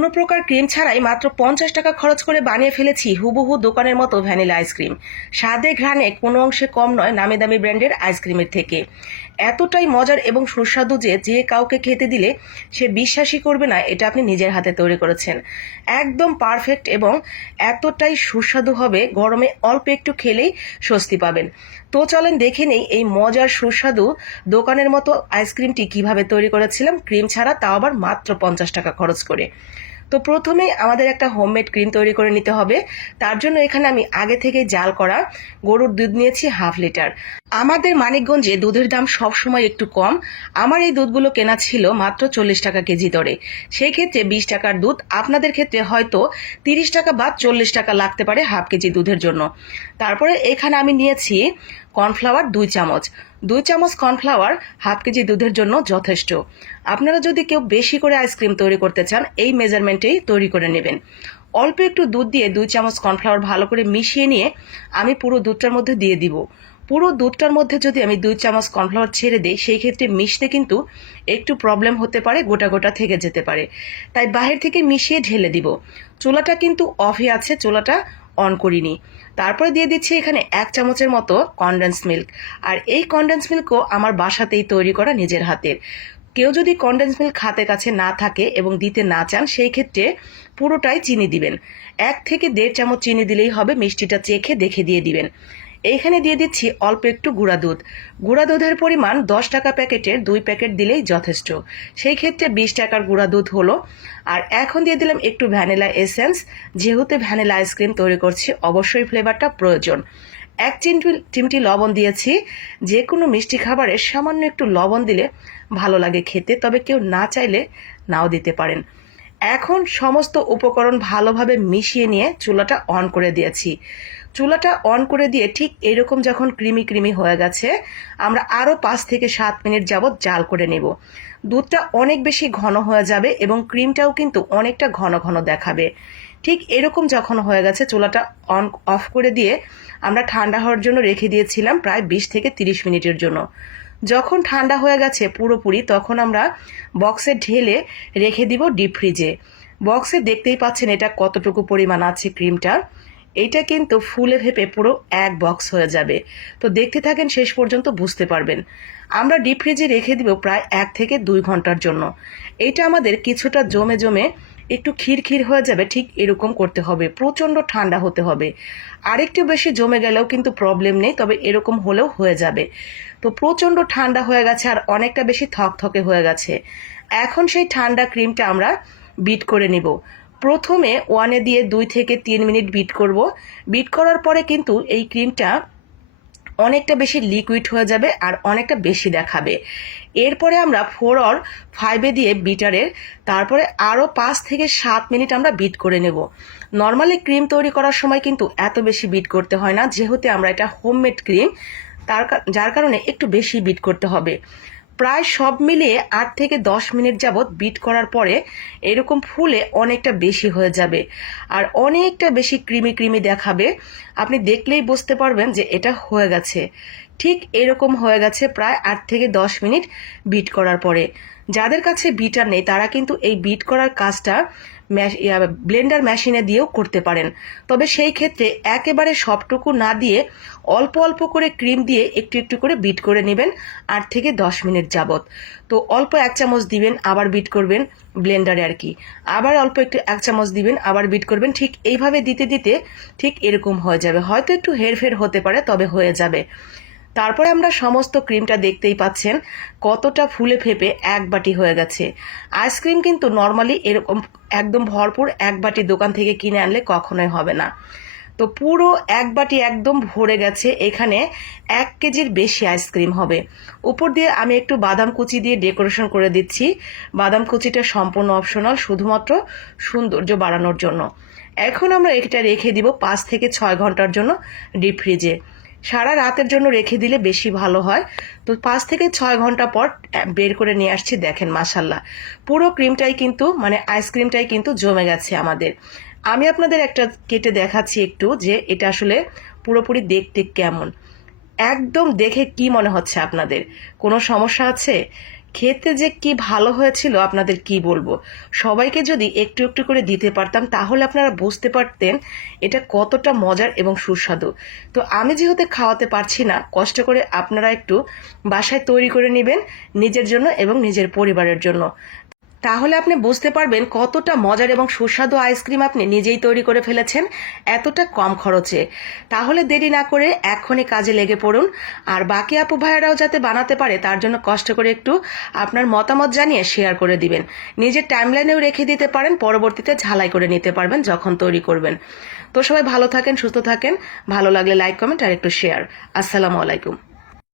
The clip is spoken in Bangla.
কোনো প্রকার ক্রিম ছাড়াই মাত্র 50 টাকা খরচ করে বানিয়ে ফেলেছি হুবহু দোকানের মতো ভ্যানিলা আইসক্রিম। স্বাদে ঘ্রাণে কোনো অংশে কম নয় নামি দামি ব্র্যান্ডের আইসক্রিমের থেকে। এতটাই মজার এবং সুস্বাদু যে যে কাউকে খেতে দিলে সে বিশ্বাসই করবে না এটা আপনি নিজের হাতে তৈরি করেছেন। একদম পারফেক্ট এবং এতটাই সুস্বাদু হবে, গরমে অল্প একটু খেলেই স্বস্তি পাবেন। তো চলেন দেখে নেই এই মজার সুস্বাদু দোকানের মতো আইসক্রিমটি কিভাবে তৈরি করেছিলাম, ক্রিম ছাড়া, তাও আবার মাত্র 50 টাকা খরচ করে। তো প্রথমে আমাদের একটা হোমমেড ক্রিম তৈরি করে নিতে হবে। তার জন্য এখানে আমি আগে থেকে জাল করা গরুর দুধ নিয়েছি হাফ লিটার। আমাদের মানিকগঞ্জে দুধের দাম সবসময় একটু কম। আমার এই দুধগুলো কেনা ছিল মাত্র 40 টাকা কেজি দরে। সেই ক্ষেত্রে 20 টাকার দুধ আপনাদের ক্ষেত্রে হয়তো 30 টাকা বা 40 টাকা লাগতে পারে হাফ কেজি দুধের জন্য। তারপরে এখানে আমি নিয়েছি কর্নফ্লাওয়ার 2 চামচ। 2 চামচ কর্নফ্লাওয়ার হাফ কেজি দুধের জন্য যথেষ্ট। আপনারা যদি কেউ বেশি করে আইসক্রিম তৈরি করতে চান এই মেজারমেন্টেই তৈরি করে নেবেন। অল্প একটু দুধ দিয়ে 2 চামচ কর্নফ্লাওয়ার ভালো করে মিশিয়ে নিয়ে আমি পুরো দুধটার মধ্যে দিয়ে দিব। পুরো দুধটার মধ্যে যদি আমি 2 চামচ কর্নফ্লাওয়ার ছেড়ে দিই সেই ক্ষেত্রে মিশতে কিন্তু একটু প্রবলেম হতে পারে, গোটা গোটা থেকে যেতে পারে। তাই বাহির থেকে মিশিয়ে ঢেলে দিব। চুলাটা কিন্তু অফই আছে, চুলাটা অন করিনি। তারপরে দিয়ে দিচ্ছি এখানে 1 চামচের মতো কনডেন্স মিল্ক। আর এই কনডেন্স মিল্কও আমার বাসাতেই তৈরি করা নিজের হাতের। কেউ যদি কনডেন্স মিল্ক হাতের কাছে না থাকে এবং দিতে না চান সেই ক্ষেত্রে পুরোটাই চিনি দিবেন। 1 থেকে 1.5 চামচ চিনি দিলেই হবে, মিষ্টিটা চেখে দেখে দিয়ে দিবেন। এইখানে দিয়ে দিচ্ছি অল্প একটু গুঁড়া দুধ। গুঁড়া দুধের পরিমাণ 10 টাকা প্যাকেটের 2 প্যাকেট দিলেই যথেষ্ট। সেই ক্ষেত্রে 20 টাকার গুঁড়া দুধ হলো। আর এখন দিয়ে দিলাম একটু ভ্যানিলা এসেন্স। যেহেতু ভ্যানিলা আইসক্রিম তৈরি করছি অবশ্যই ফ্লেভারটা প্রয়োজন। 1 চিমটি লবণ দিয়েছি। যে কোনো মিষ্টি খাবারে সামান্য একটু লবণ দিলে ভালো লাগে খেতে, তবে কেউ না চাইলে নাও দিতে পারেন। এখন সমস্ত উপকরণ ভালোভাবে মিশিয়ে নিয়ে চুলাটা অন করে দিয়েছি। চুলাটা অন করে দিয়ে ঠিক এরকম যখন ক্রিমি ক্রিমি হয়ে গেছে আমরা আরও 5 থেকে 7 মিনিট যাবৎ জাল করে নেব। দুধটা অনেক বেশি ঘন হয়ে যাবে এবং ক্রিমটাও কিন্তু অনেকটা ঘন ঘন দেখাবে। ঠিক এরকম যখন হয়ে গেছে চুলাটা অফ করে দিয়ে আমরা ঠান্ডা হওয়ার জন্য রেখে দিয়েছিলাম প্রায় 20 থেকে 30 মিনিটের জন্য। যখন ঠান্ডা হয়ে গেছে পুরোপুরি তখন আমরা বক্সে ঢেলে রেখে দিব ডিপ ফ্রিজে। বক্সে দেখতেই পাচ্ছেন এটা কতটুকু পরিমাণ আছে ক্রিমটা। এইটা কিন্তু ফুলে ফেপে পুরো 1 বক্স হয়ে যাবে। তো দেখতে থাকেন, শেষ পর্যন্ত বুঝতে পারবেন। আমরা ডিপ ফ্রিজে রেখে দিব প্রায় 1 থেকে 2 ঘন্টার জন্য। এটা আমাদের কিছুটা জমে জমে একটু ক্ষীর ক্ষীর হয়ে যাবে, ঠিক এরকম করতে হবে। প্রচণ্ড ঠান্ডা হতে হবে। আরেকটু বেশি জমে গেলেও কিন্তু প্রবলেম নেই, তবে এরকম হলেও হয়ে যাবে। তো প্রচণ্ড ঠান্ডা হয়ে গেছে আর অনেকটা বেশি থকথকে হয়ে গেছে। এখন সেই ঠান্ডা ক্রিমটা আমরা বিট করে নিব। প্রথমে ওয়ানে দিয়ে 2 থেকে 3 মিনিট বিট করব। বিট করার পরে কিন্তু এই ক্রিমটা অনেকটা বেশি লিকুইড হয়ে যাবে আর অনেকটা বেশি দেখাবে। এরপরে আমরা 4 or 5-এ দিয়ে বিটারের তারপরে আরও 5 থেকে 7 মিনিট আমরা বিট করে নেব। নর্মালি ক্রিম তৈরি করার সময় কিন্তু এত বেশি বিট করতে হয় না, যেহেতু আমরা এটা হোমমেড ক্রিম যার কারণে একটু বেশি বিট করতে হবে। প্রায় সব মিলিয়ে 8 থেকে 10 মিনিট যাবৎ বিট করার পরে এরকম ফুলে অনেকটা বেশি হয়ে যাবে আর অনেকটা বেশি ক্রিমি ক্রিমি দেখাবে। আপনি দেখলেই বুঝতে পারবেন যে এটা হয়ে গেছে। ঠিক এরকম হয়ে গেছে প্রায় 8 থেকে 10 মিনিট বিট করার পরে। যাদের কাছে বিটার নেই তারা কিন্তু এই বিট করার কাজটা ব্লেন্ডার মেশিনে দিয়েও করতে পারেন। তবে সেই ক্ষেত্রে একেবারে সবটুকু না দিয়ে অল্প অল্প করে ক্রিম দিয়ে একটু একটু করে বিট করে নেবেন 8 থেকে 10 মিনিট যাবত। তো অল্প 1 চামচ দিবেন, আবার বিট করবেন ব্লেন্ডারে আর কি, আবার অল্প একটু 1 চামচ দিবেন, আবার বিট করবেন। ঠিক এইভাবে দিতে দিতে ঠিক এরকম হয়ে যাবে। হয়তো একটু হেরফের হতে পারে, তবে হয়ে যাবে। তারপরে আমরা সমস্ত ক্রিমটা দেখতেই পাচ্ছেন কতটা ফুলে ফেপে 1 বাটি হয়ে গেছে। আইসক্রিম কিন্তু নর্মালি এরকম একদম ভরপুর 1 বাটি দোকান থেকে কিনে আনলে কখনোই হবে না। তো পুরো 1 বাটি একদম ভরে গেছে। এখানে 1 কেজির বেশি আইসক্রিম হবে। উপর দিয়ে আমি একটু বাদাম কুচি দিয়ে ডেকোরেশন করে দিচ্ছি। বাদাম কুচিটা সম্পূর্ণ অপশনাল, শুধুমাত্র সৌন্দর্য বাড়ানোর জন্য। এখন আমরা এটা রেখে দিব 5 থেকে 6 ঘন্টার জন্য ডিপ ফ্রিজে। সারা রাতের জন্য রেখে দিলে বেশি ভালো হয়। তো 5 থেকে 6 ঘন্টা পর বের করে নিয়ে আসছি। দেখেন মাশাল্লাহ পুরো ক্রিমটাই কিন্তু মানে আইসক্রিমটাই কিন্তু জমে গেছে আমাদের। আমি আপনাদের একটা কেটে দেখাচ্ছি একটু যে এটা আসলে পুরোপুরি দেখতে কেমন। একদম দেখে কি মনে হচ্ছে আপনাদের? কোনো সমস্যা আছে? খেতে যে কি ভালো হয়েছিল আপনাদের কি বলবো। সবাইকে যদি একটু একটু করে দিতে পারতাম তাহলে আপনারা বুঝতে পারতেন এটা কতটা মজার এবং সুস্বাদু। তো আমি যেহেতু খাওয়াতে পারছি না, কষ্ট করে আপনারা একটু বাসায় তৈরি করে নেবেন নিজের জন্য এবং নিজের পরিবারের জন্য। তাহলে আপনি বুঝতে পারবেন কতটা মজার এবং সুস্বাদু আইসক্রিম আপনি নিজেই তৈরি করে ফেলেছেন এতটা কম খরচে। তাহলে দেরি না করে এক্ষুনি কাজে লেগে পড়ুন। আর বাকি আপু ভাইয়েরাও যাতে বানাতে পারে তার জন্য কষ্ট করে একটু আপনার মতামত জানিয়ে শেয়ার করে দিবেন। নিজের টাইমলাইনেও রেখে দিতে পারেন, পরবর্তীতে ঝালাই করে নিতে পারবেন যখন তৈরি করবেন। তো সবাই ভালো থাকেন, সুস্থ থাকেন। ভালো লাগলে লাইক, কমেন্ট আর একটু শেয়ার। আসসালামু আলাইকুম।